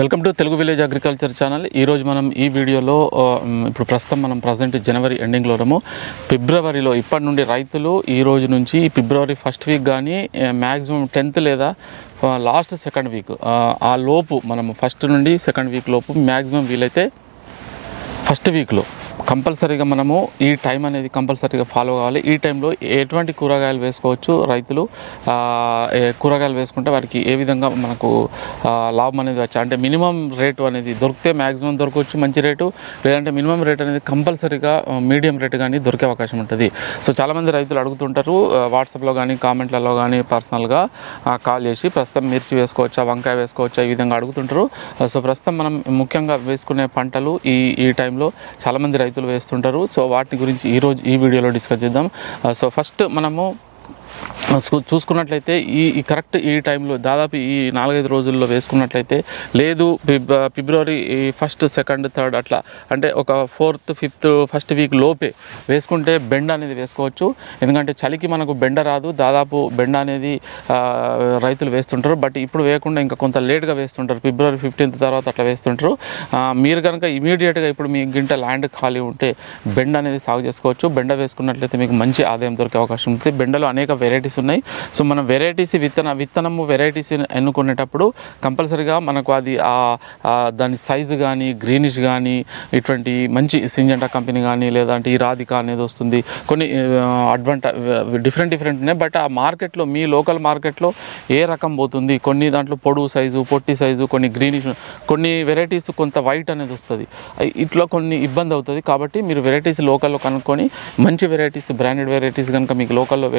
Welcome to Telugu village agriculture channel. ఈరోజు మనం ఈ వీడియోలో ఇప్పుడు ప్రస్తుతం మనం ప్రజెంట్ జనవరి ఎండింగ్లో ఉన్నాము. ఫిబ్రవరిలో ఇప్పటి నుండి రైతులు ఈ రోజు నుంచి ఫిబ్రవరి ఫస్ట్ వీక్ కానీ మ్యాక్సిమం 10th లేదా లాస్ట్ సెకండ్ వీక్ ఆ లోపు మనము ఫస్ట్ నుండి సెకండ్ వీక్ లోపు మ్యాక్సిమం వీలైతే ఫస్ట్ వీక్లో కంపల్సరీగా మనము ఈ టైం అనేది కంపల్సరీగా ఫాలో కావాలి. ఈ టైంలో ఎటువంటి కూరగాయలు వేసుకోవచ్చు రైతులు, కూరగాయలు వేసుకుంటే వారికి ఏ విధంగా మనకు లాభం అనేది వచ్చి అంటే మినిమం రేటు అనేది దొరికితే మ్యాక్సిమం దొరకవచ్చు మంచి రేటు, లేదంటే మినిమం రేట్ అనేది కంపల్సరీగా మీడియం రేటు కానీ దొరికే అవకాశం ఉంటుంది. సో చాలామంది రైతులు అడుగుతుంటారు వాట్సాప్లో కానీ కామెంట్లలో కానీ పర్సనల్గా కాల్ చేసి ప్రస్తుతం మిర్చి వేసుకోవచ్చా, వంకాయ వేసుకోవచ్చా, ఈ విధంగా అడుగుతుంటారు. సో ప్రస్తుతం మనం ముఖ్యంగా వేసుకునే పంటలు ఈ టైంలో చాలామంది రైతులు వేస్తుంటారు. సో వాటి గురించి ఈరోజు ఈ వీడియోలో డిస్కస్ చేద్దాం. సో ఫస్ట్ మనము చూసుకున్నట్లయితే ఈ కరెక్ట్ ఈ టైంలో దాదాపు ఈ 4-5 రోజుల్లో వేసుకున్నట్లయితే, లేదు ఫిబ్రవరి 1st, 2nd, 3rd అట్లా అంటే ఒక 4th, 5th ఫస్ట్ వీక్ లోపే వేసుకుంటే బెండ అనేది వేసుకోవచ్చు. ఎందుకంటే చలికి మనకు బెండ రాదు, దాదాపు బెండ అనేది రైతులు వేస్తుంటారు. బట్ ఇప్పుడు వేయకుండా ఇంకా కొంత లేట్గా వేస్తుంటారు, ఫిబ్రవరి 15th తర్వాత అట్లా వేస్తుంటారు. మీరు కనుక ఇమీడియట్గా ఇప్పుడు మీ గింట ల్యాండ్ ఖాళీ ఉంటే బెండ అనేది సాగు చేసుకోవచ్చు. బెండ వేసుకున్నట్లయితే మీకు మంచి ఆదాయం దొరికే అవకాశం ఉంటుంది. బెండలో అనేక వెరైటీస్ ఉన్నాయి. సో మనం వెరైటీస్ విత్తనము వెరైటీస్ ఎన్నుకునేటప్పుడు కంపల్సరీగా మనకు అది దాని సైజు కానీ గ్రీనిష్ కానీ ఇటువంటి మంచి సింజంటా కంపెనీ కానీ లేదంటే ఈ రాధిక అనేది వస్తుంది. కొన్ని డిఫరెంట్ ఉన్నాయి. బట్ ఆ మార్కెట్లో మీ లోకల్ మార్కెట్లో ఏ రకం పోతుంది, కొన్ని దాంట్లో పొడుగు సైజు, పొట్టి సైజు, కొన్ని గ్రీనిష్, కొన్ని వెరైటీస్ కొంత వైట్ అనేది వస్తుంది. ఇట్లా కొన్ని ఇబ్బంది అవుతుంది. కాబట్టి మీరు వెరైటీస్ లోకల్లో కనుక్కొని మంచి వెరైటీస్ బ్రాండెడ్ వెరైటీస్ కనుక మీకు లోకల్లో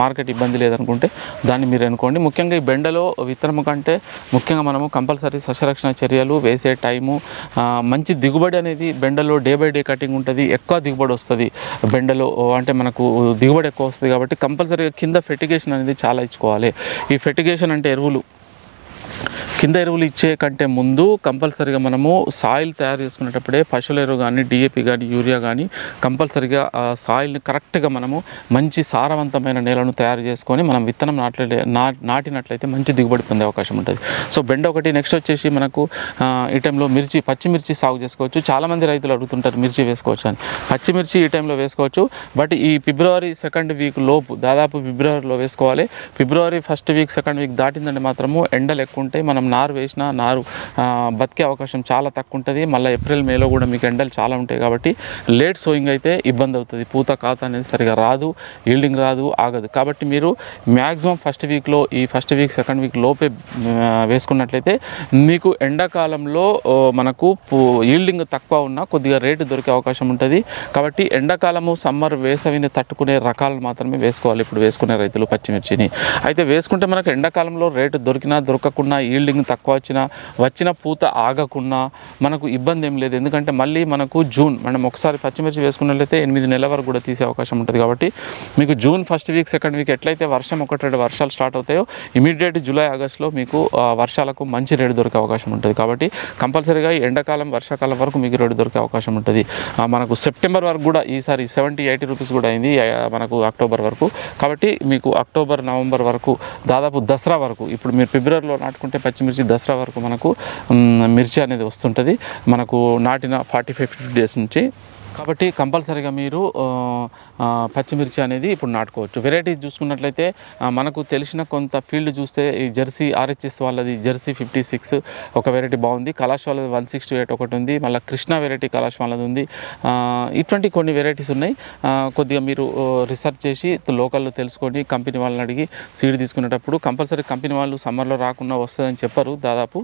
మార్కెట్ ఇబ్బంది లేదనుకుంటే దాన్ని మీరు అనుకోండి. ముఖ్యంగా ఈ బెండలో విత్తనము కంటే ముఖ్యంగా మనము కంపల్సరీ సస్యరక్షణ చర్యలు వేసే టైము, మంచి దిగుబడి అనేది బెండలో డే బై డే కటింగ్ ఉంటుంది, ఎక్కువ దిగుబడి వస్తుంది. బెండలో అంటే మనకు దిగుబడి ఎక్కువ వస్తుంది కాబట్టి కంపల్సరీగా కింద ఫెర్టిగేషన్ అనేది చాలా ఇచ్చుకోవాలి. ఈ ఫెర్టిగేషన్ అంటే కింద ఎరువులు ఇచ్చే కంటే ముందు కంపల్సరీగా మనము సాయిల్ తయారు చేసుకునేటప్పుడే పశువుల ఎరువు కానీ డిఏపి కానీ యూరియా కానీ కంపల్సరీగా సాయిల్ని కరెక్ట్గా మనము మంచి సారవంతమైన నేలను తయారు చేసుకొని మనం విత్తనం నాటినట్లయితే మంచి దిగుబడి పొందే అవకాశం ఉంటుంది. సో బెండ ఒకటి. నెక్స్ట్ వచ్చేసి మనకు ఈ టైంలో పచ్చిమిర్చి సాగు చేసుకోవచ్చు. చాలామంది రైతులు అడుగుతుంటారు మిర్చి వేసుకోవచ్చు అని. పచ్చిమిర్చి ఈ టైంలో వేసుకోవచ్చు. బట్ ఈ ఫిబ్రవరి 2nd వీక్ లోపు దాదాపు ఫిబ్రవరిలో వేసుకోవాలి. ఫిబ్రవరి 1st వీక్ 2nd వీక్ దాటిందంటే మాత్రము ఎండలు ఎక్కువ ఉంటాయి. మనం నారు వేసినా నారు బతికే అవకాశం చాలా తక్కువ ఉంటుంది. మళ్ళీ ఏప్రిల్ మేలో కూడా మీకు ఎండలు చాలా ఉంటాయి కాబట్టి లేట్ సోయింగ్ అయితే ఇబ్బంది అవుతుంది. పూత కాత అనేది సరిగా రాదు, ఈల్డింగ్ రాదు, ఆగదు. కాబట్టి మీరు మ్యాక్సిమం ఫస్ట్ వీక్లో ఈ ఫస్ట్ వీక్ 2nd వీక్ లోపే వేసుకున్నట్లయితే మీకు ఎండాకాలంలో మనకు ఈల్డింగ్ తక్కువ ఉన్నా కొద్దిగా రేటు దొరికే అవకాశం ఉంటుంది. కాబట్టి ఎండాకాలము సమ్మర్ వేసవిని తట్టుకునే రకాలు మాత్రమే వేసుకోవాలి ఇప్పుడు వేసుకునే రైతులు పచ్చిమిర్చిని. అయితే వేసుకుంటే మనకు ఎండాకాలంలో రేటు దొరికినా దొరకకుండా ఈల్డింగ్ తక్కువ వచ్చిన పూత ఆగకున్నా మనకు ఇబ్బంది ఏం లేదు. ఎందుకంటే మళ్ళీ మనకు మనం ఒకసారి పచ్చిమిర్చి వేసుకున్నట్లయితే 8 నెలల వరకు కూడా తీసే అవకాశం ఉంటుంది. కాబట్టి మీకు June 1st week 2nd week ఎట్లయితే 1-2 వర్షాలు స్టార్ట్ అవుతాయో ఇమీడియట్ జూలై ఆగస్టులో మీకు వర్షాలకు మంచి రేటు దొరికే అవకాశం ఉంటుంది. కాబట్టి కంపల్సరీగా ఎండాకాలం వర్షాకాలం వరకు మీకు రేటు దొరికే అవకాశం ఉంటుంది. మనకు సెప్టెంబర్ వరకు కూడా ఈసారి 70-80 రూపీస్ కూడా అయింది మనకు అక్టోబర్ వరకు. కాబట్టి మీకు అక్టోబర్ నవంబర్ వరకు దాదాపు దసరా వరకు ఇప్పుడు మీరు ఫిబ్రవరిలో నాటుకుంటే పచ్చిమిర్చి దసరా వరకు మనకు మిర్చి అనేది వస్తుంటుంది మనకు నాటిన 40-50 డేస్ నుంచి. కాబట్టి కంపల్సరీగా మీరు పచ్చిమిర్చి అనేది ఇప్పుడు నాటుకోవచ్చు. వెరైటీస్ చూసుకున్నట్లయితే మనకు తెలిసిన కొంత ఫీల్డ్ చూస్తే ఈ జెర్సీ RHS వాళ్ళది జెర్సీ 56 ఒక వెరైటీ బాగుంది. కలాష్ వాళ్ళది 168 ఒకటి ఉంది. మళ్ళీ కృష్ణ వెరైటీ కలాష్ వాళ్ళది ఉంది. ఇటువంటి కొన్ని వెరైటీస్ ఉన్నాయి. కొద్దిగా మీరు రీసెర్చ్ చేసి లోకల్లో తెలుసుకొని కంపెనీ వాళ్ళని అడిగి సీడ్ తీసుకునేటప్పుడు కంపల్సరీ కంపెనీ వాళ్ళు సమ్మర్లో రాకుండా వస్తుందని చెప్పరు. దాదాపు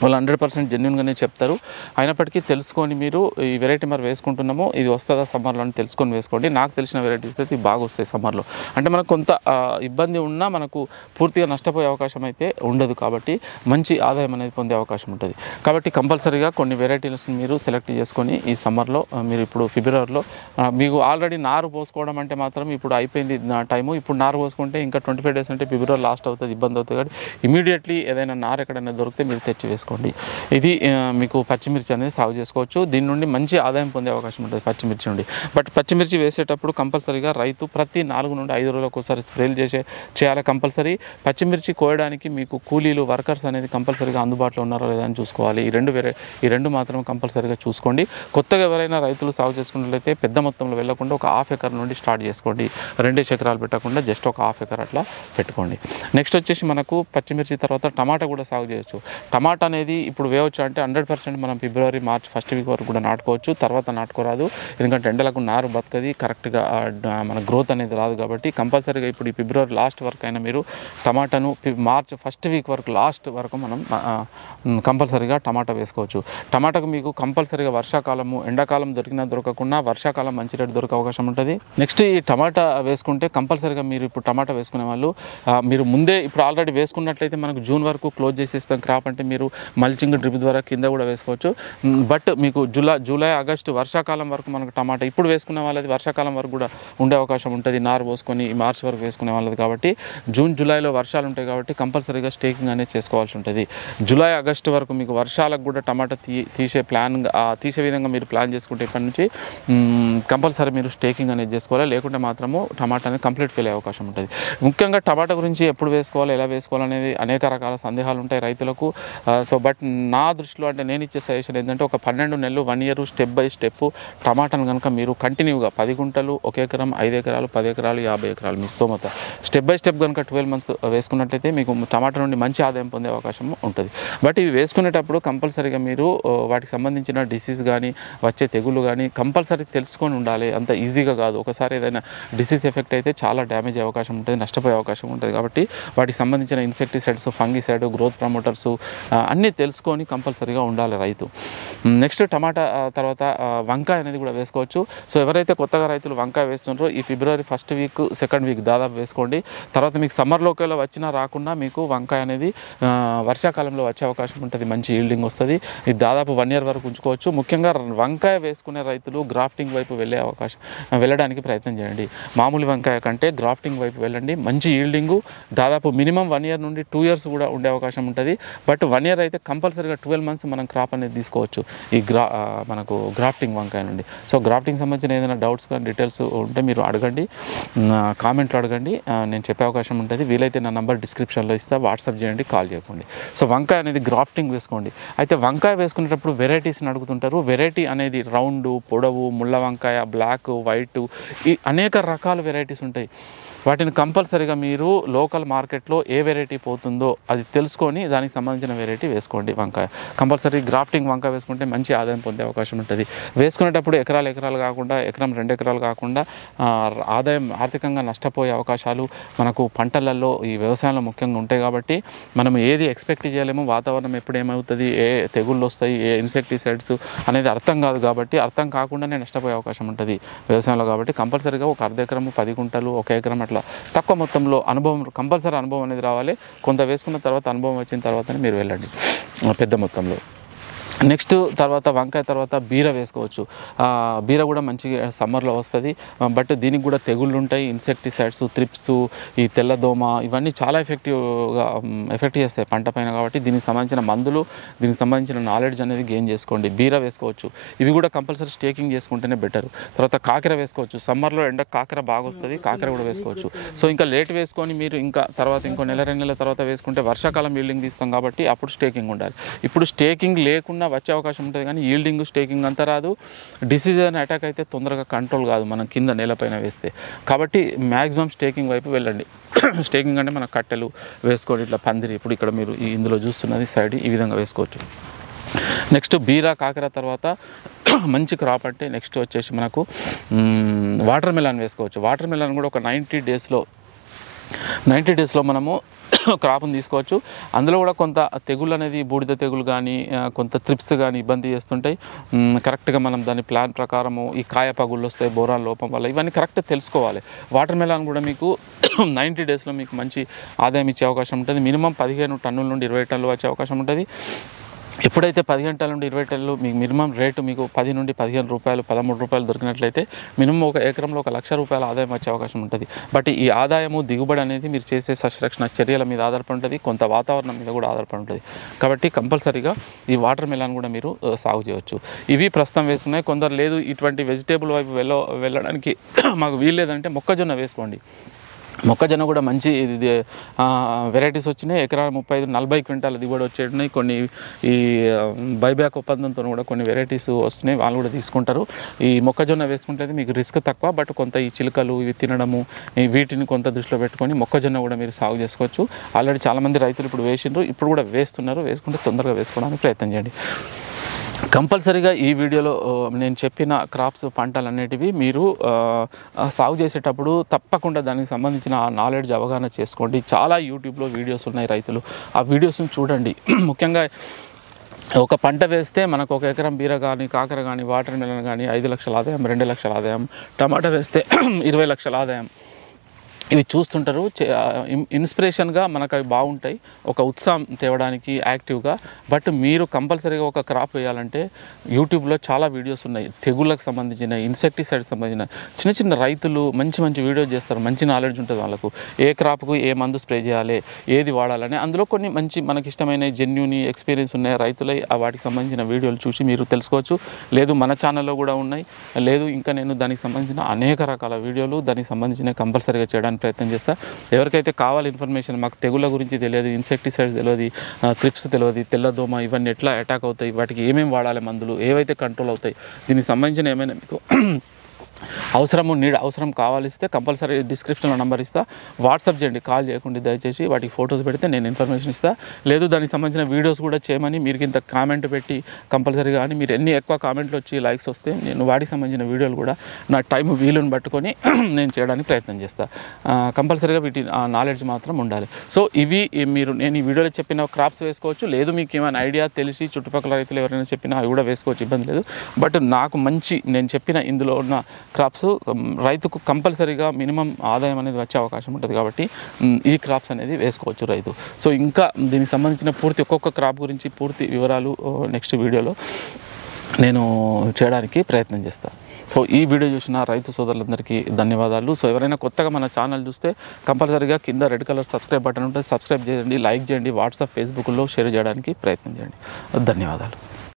వాళ్ళు 100% జెన్యున్గానే చెప్తారు. అయినప్పటికీ తెలుసుకొని మీరు ఈ వెరైటీ మరి వేసుకుంటున్నాము ఇది వస్తుందా సమ్మర్లో అని తెలుసుకొని వేసుకోండి. నాకు తెలిసిన వెరైటీస్ అయితే బాగా వస్తాయి సమ్మర్లో. అంటే మనకు కొంత ఇబ్బంది ఉన్నా మనకు పూర్తిగా నష్టపోయే అవకాశం అయితే ఉండదు. కాబట్టి మంచి ఆదాయం అనేది పొందే అవకాశం ఉంటుంది. కాబట్టి కంపల్సరీగా కొన్ని వెరైటీస్ని మీరు సెలెక్ట్ చేసుకొని ఈ సమ్మర్లో మీరు ఇప్పుడు ఫిబ్రవరిలో మీకు ఆల్రెడీ నారు పోసుకోవడం అంటే మాత్రం ఇప్పుడు అయిపోయింది టైము. ఇప్పుడు నారు పోసుకుంటే ఇంకా 25 డేస్ అంటే ఫిబ్రవరి లాస్ట్ అవుతుంది, ఇబ్బంది అవుతుంది. కాబట్టి ఇమీడియట్లీ ఏదైనా నారు ఎక్కడైనా దొరికితే మీరు తెచ్చి వేసుకోండి. చేసుకోండి. ఇది మీకు పచ్చిమిర్చి అనేది సాగు చేసుకోవచ్చు. దీని నుండి మంచి ఆదాయం పొందే అవకాశం ఉంటుంది పచ్చిమిర్చి నుండి. బట్ పచ్చిమిర్చి వేసేటప్పుడు కంపల్సరీగా రైతు ప్రతి 4 నుండి 5 రోజులకు ఒకసారి స్ప్రేలు చేయాలి కంపల్సరీ. పచ్చిమిర్చి కోయడానికి మీకు కూలీలు వర్కర్స్ అనేది కంపల్సరీగా అందుబాటులో ఉన్నారా లేదా అని చూసుకోవాలి. ఈ రెండు మాత్రం కంపల్సరీగా చూసుకోండి. కొత్తగా ఎవరైనా రైతులు సాగు చేసుకున్నట్లయితే పెద్ద మొత్తంలో వెళ్ళకుండా ఒక ½ ఎకర్ నుండి స్టార్ట్ చేసుకోండి. 2 ఎకరాలు పెట్టకుండా జస్ట్ ఒక ½ ఎకర్ అట్లా పెట్టుకోండి. నెక్స్ట్ వచ్చేసి మనకు పచ్చిమిర్చి తర్వాత టమాటా కూడా సాగు చేయొచ్చు. టమాటా అనేది ఇప్పుడు వేయవచ్చు అంటే 100% మనం ఫిబ్రవరి మార్చ్ ఫస్ట్ వీక్ వరకు కూడా నాటుకోవచ్చు. తర్వాత నాటుకోరాదు, ఎందుకంటే ఎండలకు నారు బతకది, కరెక్ట్గా మన గ్రోత్ అనేది రాదు. కాబట్టి కంపల్సరీగా ఇప్పుడు ఈ ఫిబ్రవరి లాస్ట్ వరకు అయినా మీరు టమాటాను మార్చ్ ఫస్ట్ వీక్ వరకు లాస్ట్ వరకు మనం కంపల్సరీగా టమాటా వేసుకోవచ్చు. టమాటాకు మీకు కంపల్సరీగా వర్షాకాలము ఎండాకాలం దొరకకుండా వర్షాకాలం మంచి రేటు దొరికే అవకాశం ఉంటుంది. నెక్స్ట్ ఈ టమాటా వేసుకుంటే కంపల్సరీగా మీరు ఇప్పుడు టమాటా వేసుకునే వాళ్ళు మీరు ముందే ఇప్పుడు ఆల్రెడీ వేసుకున్నట్లయితే మనకు జూన్ వరకు క్లోజ్ చేసేస్తాం క్రాప్ అంటే మీరు మల్చింగ్ డ్రిప్ ద్వారా కింద కూడా వేసుకోవచ్చు. బట్ మీకు జూలై ఆగస్టు వర్షాకాలం వరకు మనకు టమాటా ఇప్పుడు వేసుకునే వాళ్ళది వర్షాకాలం వరకు కూడా ఉండే అవకాశం ఉంటుంది. నారు పోసుకొని మార్చ్ వరకు వేసుకునే వాళ్ళది కాబట్టి జూన్ జూలైలో వర్షాలు ఉంటాయి కాబట్టి కంపల్సరీగా స్టేకింగ్ అనేది చేసుకోవాల్సి ఉంటుంది. జూలై ఆగస్టు వరకు మీకు వర్షాలకు కూడా టమాటా తీసే విధంగా మీరు ప్లాన్ చేసుకుంటే ఇప్పటి నుంచి కంపల్సరీ మీరు స్టేకింగ్ అనేది చేసుకోవాలి. లేకుంటే మాత్రము టమాటా అనేది కంప్లీట్ ఫెయిల్ అయ్యే అవకాశం ఉంటుంది. ముఖ్యంగా టమాటా గురించి ఎప్పుడు వేసుకోవాలి, ఎలా వేసుకోవాలనేది అనేక రకాల సందేహాలు ఉంటాయి రైతులకు. బట్ నా దృష్టిలో అంటే నేను ఇచ్చే సజెషన్ ఏంటంటే ఒక 12 నెలలు 1 ఇయర్ స్టెప్ బై స్టెప్ టమాటాను కనుక మీరు కంటిన్యూగా 10 గుంటలు 1 ఎకరం 5 ఎకరాలు 10 ఎకరాలు 50 ఎకరాలు మీ స్తోమత స్టెప్ బై స్టెప్ కనుక 12 మంత్స్ వేసుకున్నట్లయితే మీకు టమాటా నుండి మంచి ఆదాయం పొందే అవకాశం ఉంటుంది. బట్ ఇవి వేసుకునేటప్పుడు కంపల్సరీగా మీరు వాటికి సంబంధించిన డిసీజ్ కానీ వచ్చే తెగులు కానీ కంపల్సరీ తెలుసుకొని ఉండాలి. అంత ఈజీగా కాదు. ఒకసారి ఏదైనా డిసీజ్ ఎఫెక్ట్ అయితే చాలా డ్యామేజ్ అయ్యే అవకాశం ఉంటుంది, నష్టపోయే అవకాశం ఉంటుంది. కాబట్టి వాటికి సంబంధించిన ఇన్సెక్టిసైడ్స్, ఫంగిసైడ్, గ్రోత్ ప్రమోటర్స్ అన్నీ తెలుసుకొని కంపల్సరీగా ఉండాలి రైతు. నెక్స్ట్ టమాటా తర్వాత వంకాయ అనేది కూడా వేసుకోవచ్చు. సో ఎవరైతే కొత్తగా రైతులు వంకాయ వేస్తున్నారో ఈ ఫిబ్రవరి ఫస్ట్ వీక్ సెకండ్ వీక్ దాదాపు వేసుకోండి. తర్వాత మీకు సమ్మర్లోకి వచ్చినా రాకుండా మీకు వంకాయ అనేది వర్షాకాలంలో వచ్చే అవకాశం ఉంటుంది. మంచి ఈల్డింగ్ వస్తుంది. ఇది దాదాపు 1 ఇయర్ వరకు ఉంచుకోవచ్చు. ముఖ్యంగా వంకాయ వేసుకునే రైతులు గ్రాఫ్టింగ్ వైపు వెళ్ళడానికి ప్రయత్నం చేయండి. మామూలు వంకాయ కంటే గ్రాఫ్టింగ్ వైపు వెళ్ళండి. మంచి ఈల్డింగు దాదాపు మినిమం 1 ఇయర్ నుండి 2 ఇయర్స్ కూడా ఉండే అవకాశం ఉంటుంది. బట్ 1 ఇయర్ అయితే కంపల్సరీగా 12 మంత్స్ మనం క్రాప్ అనేది తీసుకోవచ్చు ఈ మనకు గ్రాఫ్టింగ్ వంకాయ నుండి. సో గ్రాఫ్టింగ్ సంబంధించిన ఏదైనా డౌట్స్ కానీ డీటెయిల్స్ ఉంటే మీరు అడగండి, కామెంట్లో అడగండి, నేను చెప్పే అవకాశం ఉంటుంది. వీలైతే నా నంబర్ డిస్క్రిప్షన్లో ఇస్తా, వాట్సాప్ చేయండి, కాల్ చేయకండి. సో వంకాయ అనేది గ్రాఫ్టింగ్ వేసుకోండి. అయితే వంకాయ వేసుకునేటప్పుడు వెరైటీస్ని అడుగుతుంటారు. వెరైటీ అనేది రౌండ్, పొడవు, ముళ్ళ వంకాయ, బ్లాక్, వైట్, ఈ అనేక రకాల వెరైటీస్ ఉంటాయి. వాటిని కంపల్సరీగా మీరు లోకల్ మార్కెట్లో ఏ వెరైటీ పోతుందో అది తెలుసుకొని దానికి సంబంధించిన వెరైటీ వేసుకోండి. వంకాయ కంపల్సరీ గ్రాఫ్టింగ్ వంకాయ వేసుకుంటే మంచి ఆదాయం పొందే అవకాశం ఉంటుంది. వేసుకునేటప్పుడు ఎకరాలు కాకుండా ఎకరం 2 ఎకరాలు కాకుండా ఆదాయం ఆర్థికంగా నష్టపోయే అవకాశాలు మనకు పంటలలో ఈ వ్యవసాయంలో ముఖ్యంగా ఉంటాయి. కాబట్టి మనం ఏది ఎక్స్పెక్ట్ చేయలేము. వాతావరణం ఎప్పుడు ఏమవుతుంది, ఏ తెగుళ్ళు వస్తాయి, ఏ ఇన్సెక్టిసైడ్స్ అనేది అర్థం కాదు. కాబట్టి అర్థం కాకుండానే నష్టపోయే అవకాశం ఉంటుంది వ్యవసాయంలో. కాబట్టి కంపల్సరీగా ఒక 1/2 ఎకరము 10 గుంటలు 1 ఎకరం అట్లా తక్కువ మొత్తంలో కంపల్సరీ అనుభవం అనేది రావాలి. కొంత వేసుకున్న తర్వాత అనుభవం వచ్చిన తర్వాతనే మీరు వెళ్ళండి పెద్ద మొత్తంలో. నెక్స్ట్ తర్వాత వంకాయ తర్వాత బీర వేసుకోవచ్చు. బీర కూడా మంచిగా సమ్మర్లో వస్తుంది. బట్ దీనికి కూడా తెగుళ్ళు ఉంటాయి. ఇన్సెక్టిసైడ్స్, త్రిప్స్, ఈ తెల్లదోమ ఇవన్నీ చాలా ఎఫెక్ట్ చేస్తాయి పంట పైన. కాబట్టి దీనికి సంబంధించిన మందులు, దీనికి సంబంధించిన నాలెడ్జ్ అనేది గెయిన్ చేసుకోండి. బీర వేసుకోవచ్చు. ఇవి కూడా కంపల్సరీ స్టేకింగ్ చేసుకుంటేనే బెటర్. తర్వాత కాకర వేసుకోవచ్చు. సమ్మర్లో ఎండ కాకర బాగా వస్తుంది, కాకర కూడా వేసుకోవచ్చు. సో ఇంకా లేట్ వేసుకొని మీరు ఇంకా తర్వాత ఇంకో 1-2 నెలల తర్వాత వేసుకుంటే వర్షాకాలం ఈల్డింగ్ తీస్తాం కాబట్టి అప్పుడు స్టేకింగ్ ఉండాలి. ఇప్పుడు స్టేకింగ్ లేకుండా వచ్చే అవకాశం ఉంటుంది కానీ ఈల్డింగ్ స్టేకింగ్ అంతా రాదు. డిసీజ్ అని అటాక్ అయితే తొందరగా కంట్రోల్ కాదు మనం కింద నేలపైన వేస్తే. కాబట్టి మ్యాక్సిమం స్టేకింగ్ వైపు వెళ్ళండి. స్టేకింగ్ అంటే మన కట్టెలు వేసుకోండి, ఇట్లా పందిరి ఇప్పుడు ఇక్కడ మీరు ఇందులో చూస్తున్నది సైడ్ ఈ విధంగా వేసుకోవచ్చు. నెక్స్ట్ బీరా కాకర తర్వాత మంచి క్రాప్ అంటే నెక్స్ట్ వచ్చేసి మనకు వాటర్ మెలాన్ వేసుకోవచ్చు. వాటర్ మెలాన్ కూడా ఒక 90 డేస్లో మనము క్రాప్ని తీసుకోవచ్చు. అందులో కూడా కొంత తెగులు అనేది బూడిద తెగులు కానీ కొంత త్రిప్స్ కానీ ఇబ్బంది చేస్తుంటాయి. కరెక్ట్గా మనం దాని ప్లాన్ ప్రకారము ఈ కాయ పగుళ్ళు వస్తాయి బోరాన్ లోపం వల్ల, ఇవన్నీ కరెక్ట్ తెలుసుకోవాలి. వాటర్ మెలాన్ కూడా మీకు 90 డేస్లో మీకు మంచి ఆదాయం ఇచ్చే అవకాశం ఉంటుంది. మినిమం 15 టన్నుల నుండి 20 టన్నులు వచ్చే అవకాశం ఉంటుంది. ఎప్పుడైతే 10 గంటల నుండి 20 టన్నులు మీకు మినిమం రేటు మీకు 10 నుండి 15 రూపాయలు 13 రూపాయలు దొరికినట్లయితే మినిమం ఒక ఎకరంలో 1 లక్ష రూపాయల ఆదాయం వచ్చే అవకాశం ఉంటుంది. బట్ ఈ ఆదాయము దిగుబడి అనేది మీరు చేసే సస్యరక్షణ చర్యల మీద ఆధారపడి ఉంటుంది, కొంత వాతావరణం మీద కూడా ఆధారపడి ఉంటుంది. కాబట్టి కంపల్సరీగా ఈ వాటర్ మెలాన్ కూడా మీరు సాగు చేయవచ్చు. ఇవి ప్రస్తుతం వేసుకున్నాయి. కొందరు లేదు ఇటువంటి వెజిటేబుల్ వైపు వెళ్ళడానికి మాకు వీల్లేదంటే మొక్కజొన్న వేసుకోండి. మొక్కజొన్న కూడా మంచి ఇది వెరైటీస్ వచ్చినాయి. ఎకరాల 35-40 క్వింటాల దిగుబడి వచ్చేటినాయి. కొన్ని ఈ బైబ్యాక్ ఒప్పందంతో కూడా కొన్ని వెరైటీస్ వస్తున్నాయి, వాళ్ళు కూడా తీసుకుంటారు. ఈ మొక్కజొన్న వేసుకుంటే మీకు రిస్క్ తక్కువ, బట్ కొంత ఈ చిలుకలు ఇవి తినడము వీటిని కొంత దృష్టిలో పెట్టుకొని మొక్కజొన్న కూడా మీరు సాగు చేసుకోవచ్చు. ఆల్రెడీ చాలామంది రైతులు ఇప్పుడు వేసిండ్రు, ఇప్పుడు కూడా వేస్తున్నారు. వేసుకుంటే తొందరగా వేసుకోవడానికి ప్రయత్నం చేయండి. కంపల్సరీగా ఈ వీడియోలో నేను చెప్పిన క్రాప్స్ పంటలు అనేటివి మీరు సాగు చేసేటప్పుడు తప్పకుండా దానికి సంబంధించిన నాలెడ్జ్ అవగాహన చేసుకోండి. చాలా యూట్యూబ్లో వీడియోస్ ఉన్నాయి, రైతులు ఆ వీడియోస్ని చూడండి. ముఖ్యంగా ఒక పంట వేస్తే మనకు ఒక ఎకరం బీర కానీ కాకర కానీ వాటర్ మెలన్ కానీ 5 లక్షల ఆదాయం, 2 లక్షల ఆదాయం, టమాటా వేస్తే 20 లక్షల ఆదాయం, ఇవి చూస్తుంటారు. ఇన్స్పిరేషన్గా మనకు అవి బాగుంటాయి, ఒక ఉత్సాహం తేవడానికి యాక్టివ్గా. బట్ మీరు కంపల్సరీగా ఒక క్రాప్ వేయాలంటే యూట్యూబ్లో చాలా వీడియోస్ ఉన్నాయి, తెగుళ్ళకు సంబంధించిన, ఇన్సెక్టిసైడ్స్ సంబంధించిన. చిన్న చిన్న రైతులు మంచి మంచి వీడియోస్ చేస్తారు, మంచి నాలెడ్జ్ ఉంటుంది వాళ్ళకు. ఏ క్రాప్కు ఏ మందు స్ప్రే చేయాలి, ఏది వాడాలని. అందులో కొన్ని మంచి మనకి ఇష్టమైన జెన్యూని ఎక్స్పీరియన్స్ ఉన్నాయి రైతులై, వాటికి సంబంధించిన వీడియోలు చూసి మీరు తెలుసుకోవచ్చు. లేదు మన ఛానల్లో కూడా ఉన్నాయి, లేదు ఇంకా నేను దానికి సంబంధించిన అనేక రకాల వీడియోలు దానికి సంబంధించిన కంపల్సరీగా చేయడానికి ప్రయత్నం చేస్తా. ఎవరికైతే కావాలి ఇన్ఫర్మేషన్, మాకు తెగుళ్ళ గురించి తెలియదు, ఇన్సెక్టిసైడ్స్ తెలియదు, క్రిప్స్ తెలియదు, తెల్లదోమ ఇవన్నీ ఎట్లా అటాక్ అవుతాయి, వాటికి ఏమేమి వాడాలి మందులు, ఏవైతే కంట్రోల్ అవుతాయి, దీనికి సంబంధించిన ఏమైనా మీకు అవసరం కావాలిస్తే కంపల్సరీ డిస్క్రిప్షన్లో నెంబర్ ఇస్తా, వాట్సాప్ చేయండి, కాల్ చేయకుండా దయచేసి. వాటికి ఫొటోస్ పెడితే నేను ఇన్ఫర్మేషన్ ఇస్తా. లేదు దానికి సంబంధించిన వీడియోస్ కూడా చేయమని మీరు ఇంత కామెంట్ పెట్టి కంపల్సరీగా, కానీ మీరు ఎన్ని ఎక్కువ కామెంట్లు వచ్చి లైక్స్ వస్తే నేను వాటికి సంబంధించిన వీడియోలు కూడా నా టైం వీలుని పట్టుకొని నేను చేయడానికి ప్రయత్నం చేస్తాను. కంపల్సరీగా వీటి నాలెడ్జ్ మాత్రం ఉండాలి. సో ఇవి నేను ఈ వీడియోలో చెప్పిన క్రాప్స్ వేసుకోవచ్చు. లేదు మీకు ఏమైనా ఐడియా తెలిసి చుట్టుపక్కల రైతులు ఎవరైనా చెప్పినా అవి కూడా వేసుకోవచ్చు, ఇబ్బంది లేదు. బట్ నాకు నేను చెప్పిన ఇందులో ఉన్న క్రాప్స్ రైతుకు కంపల్సరీగా మినిమం ఆదాయం అనేది వచ్చే అవకాశం ఉంటుంది. కాబట్టి ఈ క్రాప్స్ అనేది వేసుకోవచ్చు రైతు. సో ఇంకా దీనికి సంబంధించిన ఒక్కొక్క క్రాప్ గురించి పూర్తి వివరాలు నెక్స్ట్ వీడియోలో నేను చేయడానికి ప్రయత్నం చేస్తాను. సో ఈ వీడియో చూసిన రైతు సోదరులందరికీ ధన్యవాదాలు. సో ఎవరైనా కొత్తగా మన ఛానల్ చూస్తే కంపల్సరీగా కింద రెడ్ కలర్ సబ్స్క్రైబ్ బటన్ ఉంటుంది, సబ్స్క్రైబ్ చేయండి, లైక్ చేయండి, వాట్సాప్ ఫేస్బుక్లో షేర్ చేయడానికి ప్రయత్నం చేయండి. ధన్యవాదాలు.